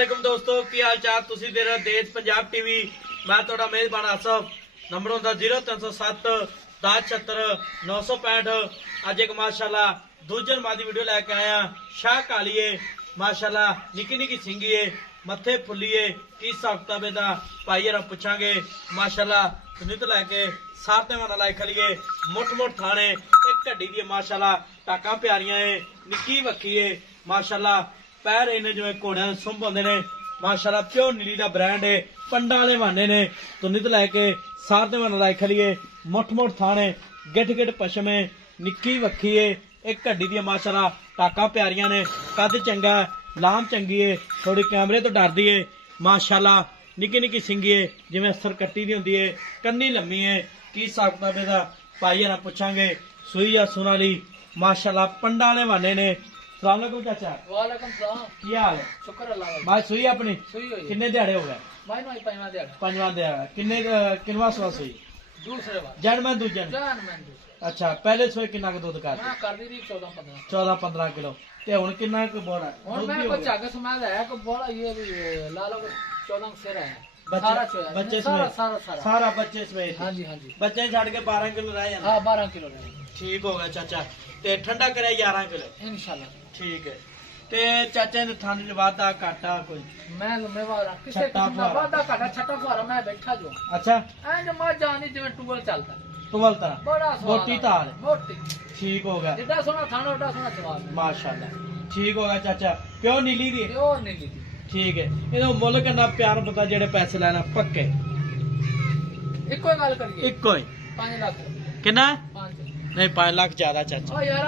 वालेकुम दोस्तों की हाल चाल तुसी देख रहे हो देश पंजाब टीवी। मैं थोड़ा मेजबान आसफ। नंबर होंदा 0307 1076 965। अज एक माशाल्लाह दूजन मादी वीडियो लैके आया। शाह कालीए माशाल्लाह निकी निकी सिंघीए मथे फुल्लीए की हिसाब किताब दा भाई जरा पुछांगे। माशाल्लाह सुनित लैके सारते वाला लाई खलीए मुठ मुठ थाने एक घड़ी दी माशाल्लाह टाका प्यारियां है निकी वक्की है माशाल्लाह पैर इन्हें जो घोड़े सुंभ होंगे ने माशाल्लाह प्योर नीली का ब्रांड है पंडा वाले वाने ने तो नित लैके सारते वाला लाई खलीए मुठ मुठ थाने गिठ गिठ पशमे निकी वक्की है एक घड़ी दी माशाल्लाह टाका प्यारियां ने कद चंगा लाम चंगी है थोड़ी कैमरे तो डरदी है माशाल्लाह निकी निकी सिंगी है जिवें असर कट्टी दी होंदी है कन्नी लम्मी है की हिसाब किताब दा भाई ना पुछांगे। सुई या सुनाली माशाल्लाह पंडा वाले वाने ने। सलाम अलैकुम चाचा। वालेकुम सलाम। की हाल है? शुक्र अल्लाह का। भाई सुई अपनी सुई होई किन्ने दिहाड़े हो गए? भाई नोई पंजवा दिहाड़ा। पंजवा दिहाड़ा किन्ने किनवा सवा सुई? दूसरे बार जन मैं दूजन। जान मैं दूसरे। अच्छा पहले सुई किन्ना का दूध कर? मैं कर दी थी 14-15 14-15 किलो ते हुन किन्ना क बोरा? और मैं को चागे समाज है को बोला ये भी लालो को 14 से रहा है सारा चोया बच्चे सारा समेत सारा सारा सारा बच्चे समेत। हां जी हां जी बच्चे छड़ के 12 किलो रह जाना। हां 12 किलो रहे ठीक हो गया चाचा ते ठंडा करे 11 किलो इंशाल्लाह। ठीक है ते चाचा ने ठंड च वादा घाटा कोई? मैं जिम्मेवार किसे छट्टा किस्म का फुहारा। वादा काटा छट्टा फुहारा मैं बैठा जो अच्छा एंड मां जानी जिवें टूबल चलता तुमल तरह बड़ा स्वाद मोटी तार मोटी ठीक हो गया जितना सोना थाना उतना सोना जवाब माशाल्लाह ठीक हो गया चाचा क्यों नीली दी प्योर नहीं दी ठीक है ਇਹਦਾ ਮੁੱਲ ਕਿੰਨਾ ਪਿਆਰ ਪਤਾ ਜਿਹੜੇ ਪੈਸੇ ਲੈਣਾ ਪੱਕੇ ਇੱਕੋ ਹੀ ਗੱਲ ਕਰੀਏ ਇੱਕੋ ਹੀ 5 ਲੱਖ ਕਿੰਨਾ 5 ਨਹੀਂ 5 ਲੱਖ ਜ਼ਿਆਦਾ ਚਾਚਾ ਓ ਯਾਰ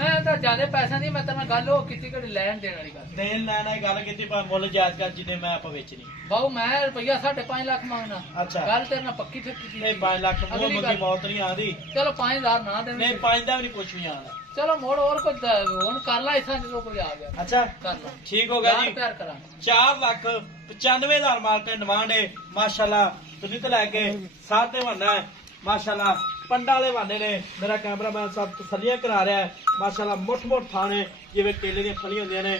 ਮੈਂ ਤਾਂ ਜਿਆਦਾ ਪੈਸਾ ਨਹੀਂ ਮੈਂ ਤੇਰੇ ਗੱਲ ਉਹ ਕੀਤੀ ਕਿ ਲੈਣ ਦੇਣ ਵਾਲੀ ਗੱਲ ਦੇਣ ਲੈਣ ਦੀ ਗੱਲ ਕੀਤੀ ਪਰ ਮੁੱਲ ਜਾਇਜ਼ ਕਰ ਜਿੰਨੇ ਮੈਂ ਆਪ ਵੇਚਣੀ ਬਾਉ ਮੈਂ ਰੁਪਈਆ 5.5 ਲੱਖ ਮੰਗਣਾ ਅੱਛਾ ਗੱਲ ਤੇਰੇ ਨਾਲ ਪੱਕੀ ਠੱਕੀ ਨਹੀਂ 5 ਲੱਖ ਮੂੰਹ ਮੰਗੀ ਮੌਤ ਨਹੀਂ ਆਂਦੀ ਚਲੋ 5000 ਨਾ ਦੇਵੇ ਨਹੀਂ 5 ਦਾ ਵੀ ਨਹੀਂ ਕੁਛ ਵੀ ਆਂਦਾ ਚਲੋ ਮੋੜ ਹੋਰ ਕੁਝ ਹੁਣ ਕਰ ਲਾ ਇਸਾਂ ਜਦੋਂ ਕੋਈ ਆ ਗਿਆ ਅੱਛਾ ਕਰ ਲਾ ਠੀਕ ਹੋ ਗਿਆ ਜੀ ਪਿਆਰ ਕਰਾਂ 4 ਲੱਖ 95,000 ਮਾਲਕਾਂ ਡਿਮਾਂਡ ਹੈ ਮਾਸ਼ਾਅੱਲਾ ਤੁਸੀਂ ਤਾਂ ਲੈ ਕੇ ਸਾਥੇ ਵੰਨਾ ਹੈ ਮਾਸ਼ਾਅੱਲਾ पंडा वाले वाने ने मेरा कैमरामैन साहब तसलियां करा रहा है माशाल्लाह मुठ मुठ थाने जिवें केले दी फलियां होंदियां ने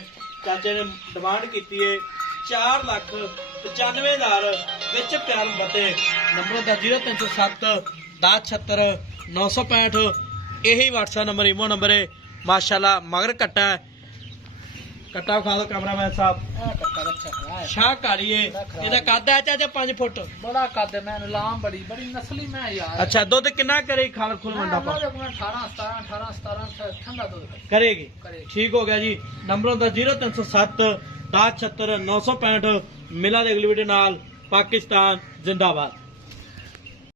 चाचे ने डिमांड कीती है 4,95,000 विच प्यार बते नंबर दा 0307 1076 965 यही WhatsApp नंबर इमो नंबर है माशाल्लाह मगर कट्टा है कट्टा खा दो कैमरामैन साहब ਕੱਟਾ ਰੱਖਿਆ ਹੈ शाह कालीए ਇਹਦਾ ਕੱਦ ਹੈ ਚਾਚਾ 5 ਫੁੱਟ ਬੜਾ ਕੱਦ ਮੈਂ ਲਾਮ ਬੜੀ ਬੜੀ ਨਸਲੀ ਮੈਂ ਯਾਰ अच्छा दुध कितना करे खाल खुल मंडा पा 18 17 ठंडा दूध करेगी करेगी। ठीक हो गया जी नंबर होंदा 0307 1076 965 मिला दे अगली वीडियो नाल पाकिस्तान जिंदाबाद।